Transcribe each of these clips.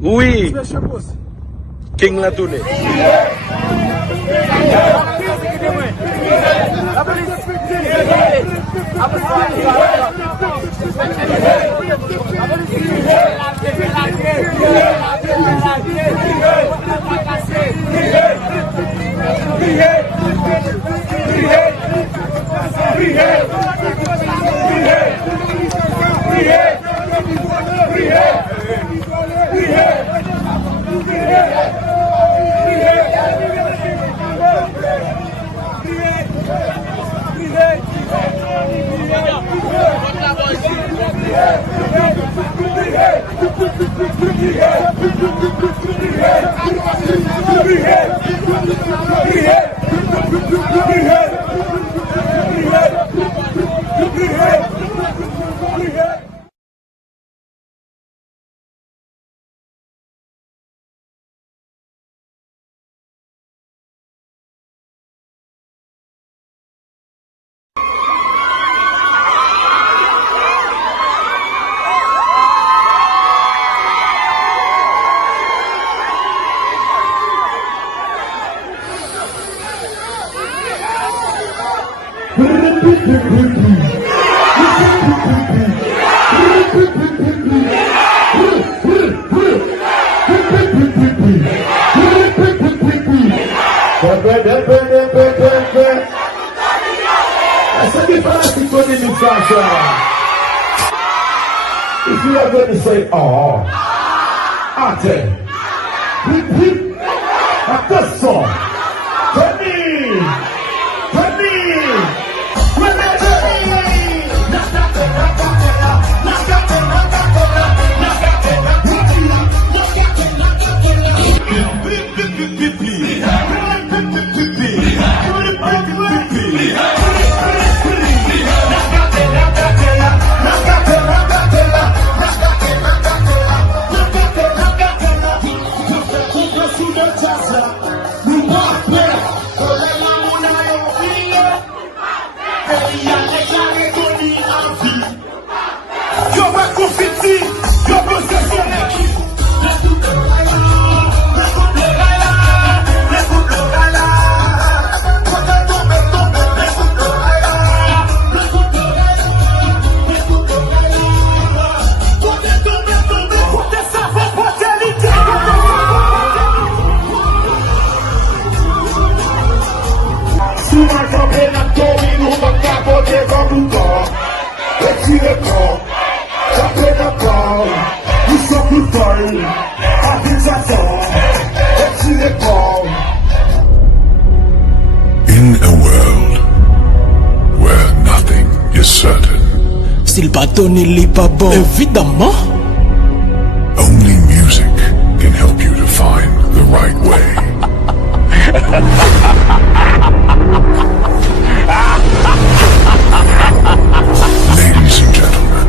Oui, King l'a tourné. If you are going to say, oh, Ate, at this song, Tony, In a world where nothing is certain, S'il pas Tony li pas bon, évidemment. only music can help you to find the right way. Ladies and gentlemen,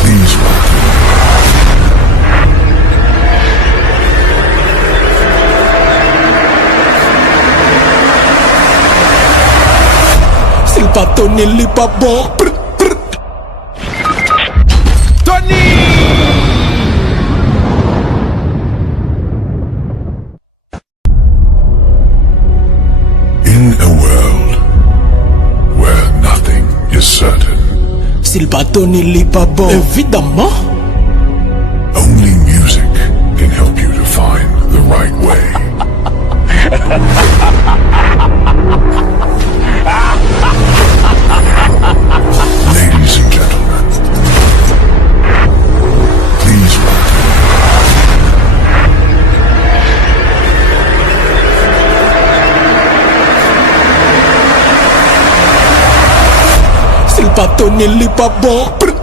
please welcome S'il pas Tony li pas bon. In a world where nothing is certain, S'il pas Tony li pas bon, évidemment. only music can help you to find the right way. Ladies and gentlemen, please welcome S'il pas Tony li pas bon.